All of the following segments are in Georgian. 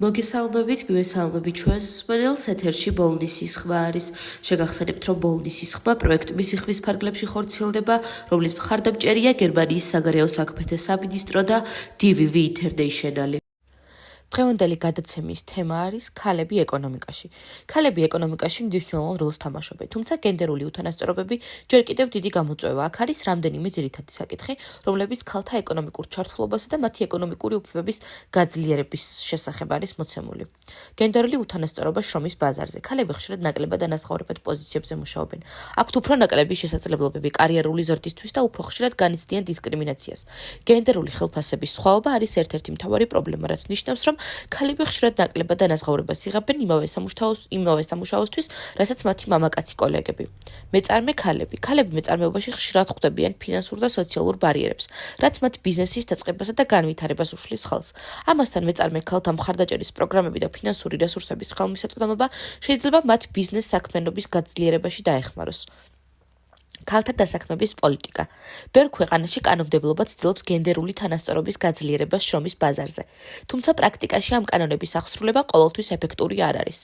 მოგესალმებით, მივესალმებით ჩვენს მსმენელს, ეთერში ბოლნისის ხმა არის. შეგახსენებთ, რომ ბოლნისის ხმა პროექტ მისიხმის ფარგლებში ხორციელდება, რომლის მხარდამჭერია გერმანიის საგარეო საქმეთა სამინისტრო და DVV International. დღევანდელი გადაცემის თემა არის ქალები ეკონომიკაში. ქალები ეკონომიკაში მნიშვნელოვან როლს თამაშობენ, თუმცა გენდერული უთანასწორობები ჯერ კიდევ დიდი გამოწვევა. აქ არის რამდენიმე ძირითადი საკითხი, რომლებიც ქალთა ეკონომიკურ ჩართულობასა და მათი ეკონომიკური უფლებების გაძლიერების შესახებ არის მოცემული. გენდერული უთანასწორობა შრომის ბაზარზე. ქალები ხშირად ნაკლებად ანაზღაურებად პოზიციებზე მუშაობენ. აქვთ უფრო ნაკლები შესაძლებლობები კარიერული ზრდისთვის და უფრო ხშირად განიცდიან დისკრიმინაციას. გენდერული ხელფასების სხვაობა არის ერთ-ერთი მთავარი პრობლემა, რაც ნიშნავს, რომ ქალები ხშირად ნაკლებად ანაზღაურებას იღებენ იმავე სამუშაოსთვის, რასაც მათი მამაკაცი კოლეგები. მეწარმე ქალები. ქალები მეწარმეობაში ხშირად ხვდებიან ფინანსურ და სოციალურ ბარიერებს, რაც მათ ბიზნესის დაწყებასა და განვითარებას უშლის ხალს. ამასთან მეწარმე ქალთა მხარდაჭერის პროგრამები და ფინანსური რესურსების ხელმისაწვდომობა შეიძლება მათ ბიზნეს საქმიანობის გაძლიერებაში დაეხმაროს. ქალთა დასაქმების პოლიტიკა. ბევრ ქვეყანაში კანონმდებლობა ცდილობს გენდერული თანასწორობის გაძლიერებას შრომის ბაზარზე. თუმცა პრაქტიკაში ამ კანონების აღსრულება ყოველთვის ეფექტური არ არის.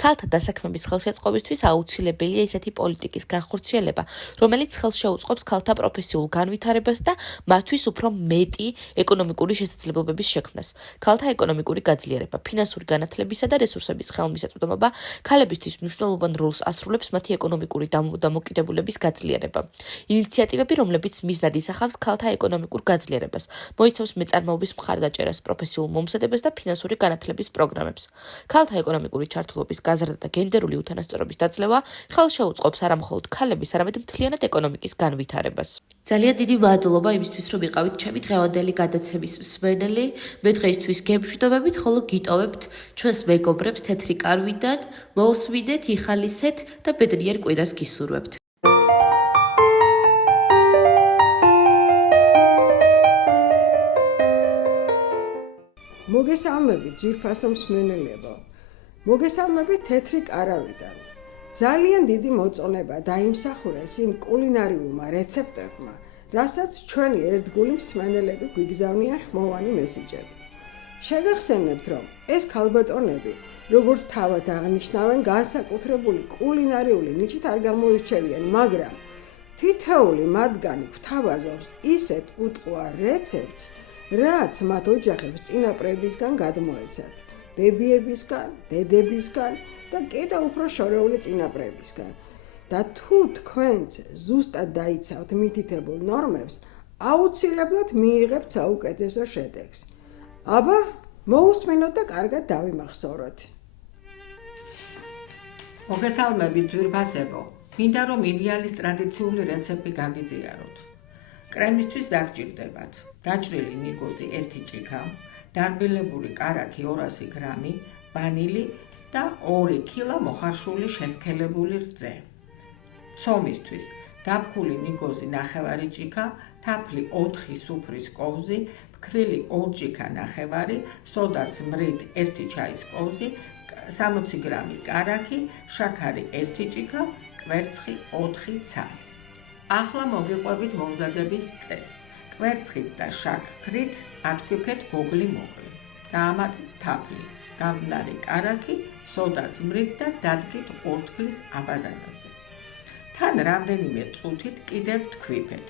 ქალთა დასაქმების ხელშეწყობისთვის აუცილებელია ისეთი პოლიტიკის განხორციელება, რომელიც ხელს შეუწყობს ქალთა პროფესიულ განვითარებას და მათთვის უფრო მეტი ეკონომიკური შესაძლებლობების შექმნას. ქალთა ეკონომიკური გაძლიერება, ფინანსური განათლებისა და რესურსების ხელმისაწვდომობა ქალებისთვის მნიშვნელოვან როლს ასრულებს მათი ეკონომიკური დამოკიდებულების გაძლიერება. ინიციატივები, რომლებიც მიზნად ისახავს ქალთა ეკონომიკურ გაძლიერებას, მოიცავს მეწარმეობის მხარდაჭერას, პროფესიულ მომზადებას და ფინანსური განათლების პროგრამებს. ქალთა ეკონომიკური ჩართულობის გაზრდა და გენდერული უთანასწორობის დაწლევა ხელს შეუწყობს არა მხოლოდ ქალების, არამედ მთლიანად ეკონომიკის განვითარებას. ძალიან დიდი მადლობა იმისთვის, რომ იყავით ჩემი დღევანდელი გადაცემის მსმენელი. მე დღეისთვის გემშვიდობებით, ხოლო გიტოვებთ ჩვენს მეგობრებს თეთრი კარვიდან, მოусვიდეთ, იხალისეთ და ბედნიერ კვირას გისურვებთ. მოგესალმებით ძვირფასო მსმენელებო. მოგესალმებით თეთრი კარავიდან. ძალიან დიდი მოწონება დაიმსახურეს იმ კულინარიულმა რეცეპტებმა, რასაც ჩვენი ერთგული მსმენელები გვიგზავნიან ხმოვანი მესიჯებით. შეგახსენებთ, რომ ეს ქალბატონები, როგორც თავად აღნიშნავენ, განსაკუთრებული კულინარიული ნიჭით არ გამოირჩევიან, მაგრამ თითოეული მათგანი გვთავაზობს ისეთ უტყუარ რეცეპტს, რაც მათ ოჯახებს წინაპრებისგან გადმოეცათ, ბებიებისგან, დედებისგან და კიდევ უფრო შორეული წინაპრებისგან. და თუ თქვენც ზუსტად დაიცავთ მითითებულ ნორმებს, აუცილებლად მიიღებთ საუკეთესო შედეგს. აბა, მოусმინოთ და კარგად დავიმახსოვროთ. მოგესალმებით ძვირფასებო. მინდა რომ იდეალის ტრადიციული რეცეპტი გაგიზიაროთ. კრემისთვის დაგჭირდებათ დაჭრილი ნიგოზი 1 ჭიქა, დარბილებული კარაქი 200 გრამი, ვანილი და 2 კილა მოხარშული შესქელებული რძე. ცომისთვის დაფქული ნიგოზი 9 ჭიქა, თაფლი 4 სუფრის კოვზი, ფქვილი 2 ჭიქა 9, სოდა ძმრით 1 ჩაის კოვზი, 60 გრამი კარაქი, შაქარი 1 ჭიქა, კვერცხი 4 ცალი. ახლა მოგიყვებით მომზადების წესს. კვერცხით და შაქრით ატკიფეთ გოგლი-მოგლი. დაამატეთ თაფლი, გამდნარი კარაქი, სოდა ძმრით და დადგით ორთქლის აბაზანაზე. თან რამდენიმე წუთით კიდევ თქვიფეთ.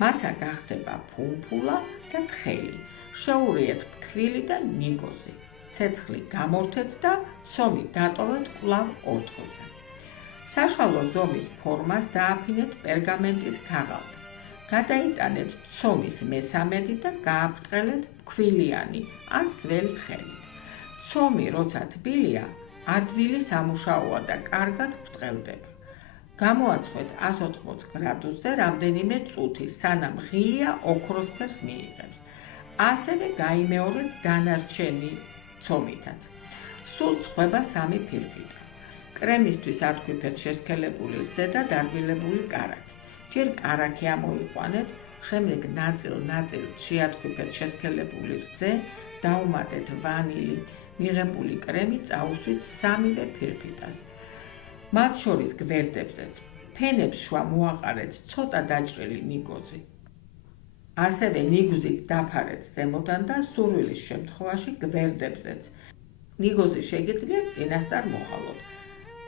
მასა გახდება ფუმფულა და თხელი. შეურიეთ ფქვილი და ნიგოზი. ცეცხლი გამორთეთ და ცომი დატოვეთ კვლავ ორთქლზე. საშუალო ზომის ფორმას დააფინეთ პერგამენტის ქაღალდ. გადაიტანეთ ცომის მესამედი და გააბრტყელეთ ფქვილიანი ან სველი ხელით. ცომი როცა თბილია, ადვილი სამუშაოა და კარგად ბრტყელდება. გამოაწყვეთ 180 გრადუსზე რამდენიმე წუთი, სანამ ღია ოქროსფერს მიიღებს. ასევე გაიმეორეთ დანარჩენი ცომითაც. სულ წვება 3 ფირფიტა. კრემისთვის ატკიფეთ შესქელებული რძე და დარბილებული კარაქი. ჯერ კარაქი ამოიყვანეთ, შემდეგ ნაწილ-ნაწილ შეატკიფეთ შესქელებული რძე, დაუმატეთ ვანილი, მიღებული კრემი წაუსვით 3 ფირფიტას. მათ შორის გვერდებზეც ფენებს შუა მოაყარეთ ცოტა დაჭრილი ნიგოზი. ასევე ნიგზით დაფარეთ ზემოდან და სურვილის შემთხვევაში გვერდებზეც ნიგოზი შეგიძლიათ წინასწარ მოხალოთ.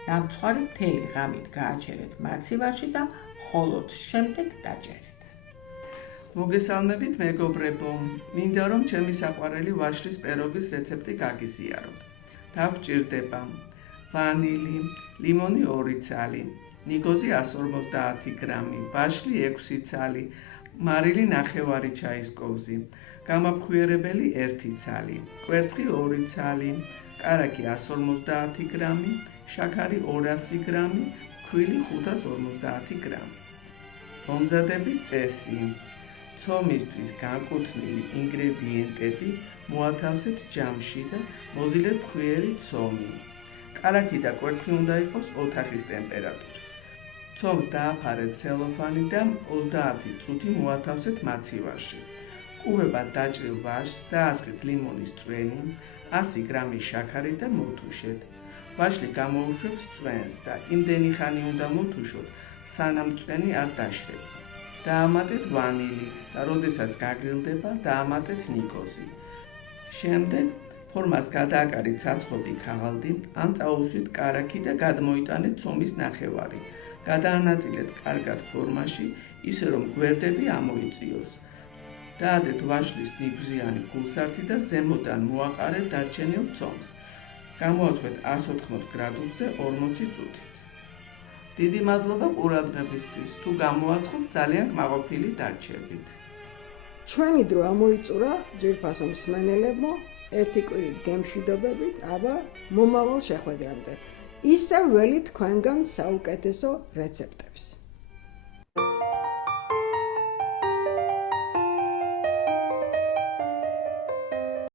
ნამცხვარი მთელი ღამით გააჩერეთ მაცივარში და მხოლოდ შემდეგ დაჭერეთ. მოგესალმებით მეგობრებო, მინდა რომ ჩემი საყვარელი ვაშლის პეროგის რეცეპტი გაგიზიაროთ. დაგვჭირდება ვანილი, ლიმონი 2 ცალი, ნიგოზი 150 გრამი, ვაშლი 6 ცალი, მარილი 9 ჩაის კოვზი, გამაფხვიერებელი 1 ცალი, კვერცხი 2 ცალი, კარაქი 150 გრამი, შაქარი 200 გრამი, ქვილი 550 გრამი. მომზადების წესი: ცომისთვის განკუთვნილი ინგრედიენტები მოათავსეთ ჯამში და მოზილეთ ფხვიერი ცომი. კარაქი და კვერცხი უნდა იყოს ოთახის ტემპერატურის. ცომს დააფარეთ ცელოფანი და 30 წუთი მოათავსეთ მაცივარში. კუბებად დაჭრილ ვაშლს დაასხით ლიმონის წვენი, 100 გრამი შაქარი და მოთუშეთ. ვაშლი გამოუშვებს წვენს და იმდენი ხანი უნდა მოთუშოთ, სანამ წვენი არ დაშრება. დაამატეთ ვანილი და როდესაც გაგრილდება, დაამატეთ ნიგოზი. შემდეგ ფორმას გადააკარით საცხობი ქაღალდი, ან წაუსვით კარაქი და გადმოიტანეთ ცომის ნახევარი. გადაანაწილეთ კარგად ფორმაში, ისე რომ გვერდები ამოიწიოს. დაადეთ ვაშლის ნიგვზიანი გულსართი და ზემოდან მოაყარეთ დარჩენილ ცომს. გამოაწვეთ 180 გრადუსზე 40 წუთით. დიდი მადლობა ყურადღებისთვის. თუ გამოაცხობთ, ძალიან კმაყოფილი დარჩებით. ჩვენი დრო ამოიწურა ძვირფასო მსმენელებო, ერთი კვირით გემშვიდობებით, აბა მომავალ შეხვედრამდე. ისევ ველით თქვენგან საუკეთესო რეცეპტებს.